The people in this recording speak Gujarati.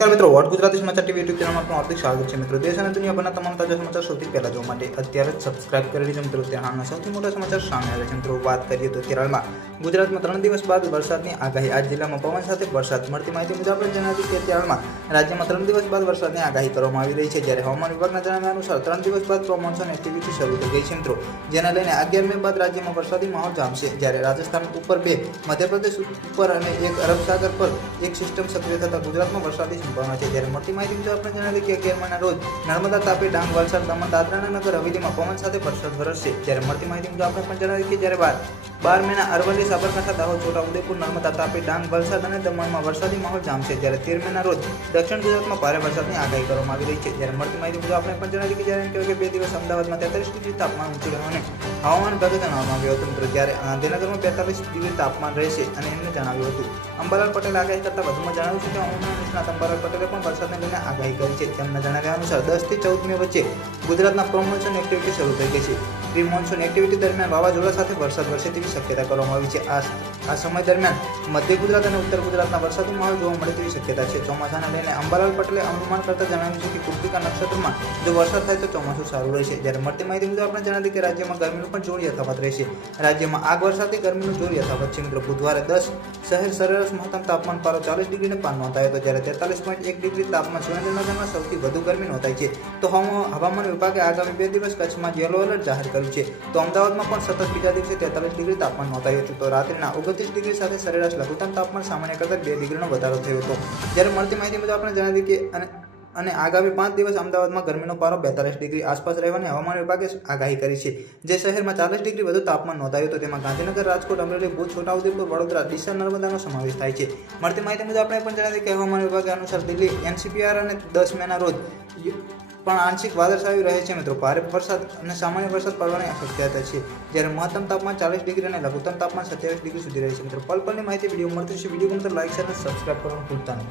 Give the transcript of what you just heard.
મિત્રો વોટ ગુજરાતી સમાચાર ટીવી યુટ્યુબ ચેનલમાં આપનું હાર્દિક સ્વાગત છે। મિત્રો દેશ અને દુનિયાભરના તમામ તાજા સમાચાર સૌથી પહેલા જોવા માટે અત્યારે જ સબસ્ક્રાઇબ કરી લેજો। મિત્રો હાલના સૌથી મોટા સમાચાર સામે આવ્યા છે। મિત્રો વાત કરીએ તો કેરળમાં ગુજરાતમાં 3 દિવસ બાદ વરસાદની આગાહી। આ જિલ્લામાં પવન સાથે વરસાદ। મળતી માહિતી મુજબ આપણે જણાવ્યું કે કેરળમાં રાજ્યમાં 3 દિવસ બાદ વરસાદની આગાહી કરવામાં આવી રહી છે। જ્યારે હવામાન વિભાગના જણાવ્યા અનુસાર 3 દિવસ બાદ પ્રો-મોન્સૂન એક્ટિવિટી શરૂ થઈ ગઈ છે। મિત્રો જેના લઈને 11 મે બાદ રાજ્યમાં વરસાદી માહોલ જામશે। જ્યારે રાજસ્થાન ઉપર 2, મધ્યપ્રદેશ ઉપર અને એક અરબ સાગર પર એક સિસ્ટમ સક્રિય થતા ગુજરાતમાં વરસાદી સંભાવના છે। જ્યારે મોટી માહિતી મુજબ આપણે જણાવ્યું કે 11 મેના રોજ નર્મદા, તાપી, ડાંગ, વલસાડ, દમણ, દાદરા અને નગર હવેલીમાં પવન સાથે વરસાદ વરસશે। જ્યારે મળતી માહિતી મુજબ આપણે પણ જણાવ્યું કે જ્યારે 12 મેના અરવલ્લી, સાબરકાંઠા, દાહોદ, છોટાઉદેપુર, નર્મદા, તાપી, ડાંગ, વલસાડ અને દમણમાં વરસાદી માહોલ જામશે। જ્યારે 13 મેના રોજ દક્ષિણ ગુજરાતમાં ભારે વરસાદની આગાહી કરવામાં આવી રહી છે। જ્યારે મળતી માહિતી મુજબ આપણે પણ જણાવ્યું કે જ્યારે એમ કહેવાય કે 2 દિવસ અમદાવાદમાં 43 ડિગ્રી તાપમાન ઊંચું રહેવાનું હવામાન વિભાગે જણાવવામાં આવ્યું હતું। મિત્રો જ્યારે ગાંધીનગરમાં 45 ડિગ્રી તાપમાન રહેશે અને એમને જણાવ્યું હતું। અંબાલાલ પટેલે આગાહી કરતા વધુમાં જણાવ્યું છે કે હવામાન નિષ્ણાત અંબાલાલ પટેલે પણ વરસાદને લઈને આગાહી કરી છે। તેમના જણાવ્યા અનુસાર 10 થી 14 મે વચ્ચે ગુજરાતના પ્રો-મોન્સૂન એક્ટિવિટી શરૂ થઈ ગઈ છે। પ્રી-મોન્સૂન એક્ટિવિટી દરમિયાન વાવાઝોડા સાથે વરસાદ વરસે તેવી શક્યતા કરવામાં આવી છે। આ સમય દરમિયાન મધ્ય ગુજરાત અને ઉત્તર ગુજરાતના વરસાદી માહોલ જોવા મળે તેવી શક્યતા છે। ચોમાસાને લઈને અંબાલાલ પટેલે અનુમાન કરતા જણાવ્યું છે કે કૃતિકા નક્ષત્રમાં જો વરસાદ થાય તો ચોમાસું સારું રહેશે। જ્યારે મળતી માહિતી મુજબ આપણે જણાવ્યું કે રાજ્યમાં ગરમીનું પણ જોર યથાવત રહેશે। રાજ્યમાં આગ વરસાદથી ગરમીનું જોર યથાવત છે। મિત્રો બુધવારે 10 શહેર સરેરાશ મહત્તમ તાપમાન પારો 40 ડિગ્રીને પાર નોંધાયો હતો। જ્યારે 43.1 ડિગ્રી તાપમાન સુરેન્દ્રનગરમાં સૌથી વધુ ગરમી નોંધાઈ છે। તો હવામાન વિભાગે આગામી 2 દિવસ કચ્છમાં યલો એલર્ટ જાહેર કર્યું છે। તો અમદાવાદમાં પણ સતત બીજા દિવસે 43 ડિગ્રી તાપમાન નોંધાયું હતું। તો રાત્રિના 29 ડિગ્રી સાથે સરેરાશ લઘુત્તમ તાપમાન સામાન્ય કરતાં 2 ડિગ્રીનો વધારો થયો હતો। જ્યારે મળતી માહિતી મુજબ આપણે જણાવ્યું કે અને આગામી 5 દિવસ અમદાવાદમાં ગરમીનો પારો 42 ડિગ્રી આસપાસ રહેવાની હવામાન વિભાગે આગાહી કરી છે। જે શહેરમાં 40 ડિગ્રી વધુ તાપમાન નોંધાયું હતું તેમાં ગાંધીનગર, રાજકોટ, અમરેલી, ભુજ, છોટાઉદેપુર, વડોદરા, ડીસા, નર્મદાનો સમાવેશ થાય છે। મળતી માહિતી મુજબ આપણે પણ જણાવ્યું કે હવામાન વિભાગે અનુસાર દિલ્હી, NCR અને 10 મેના રોજ પણ આંશિક વાદળછાયું રહે છે। મિત્રો ભારે વરસાદ અને સામાન્ય વરસાદ પડવાની શક્યતા છે। જ્યારે મહત્તમ તાપમાન 40 ડિગ્રી અને લઘુત્તમ તાપમાન 27 ડિગ્રી સુધી રહે છે। મિત્રો પલની માહિતી વિડીયો મળતી છે। વિડીયો ગમતો લાઈક, શેર અને સબસ્ક્રાઇબ કરવાનું ભૂલતા નહીં।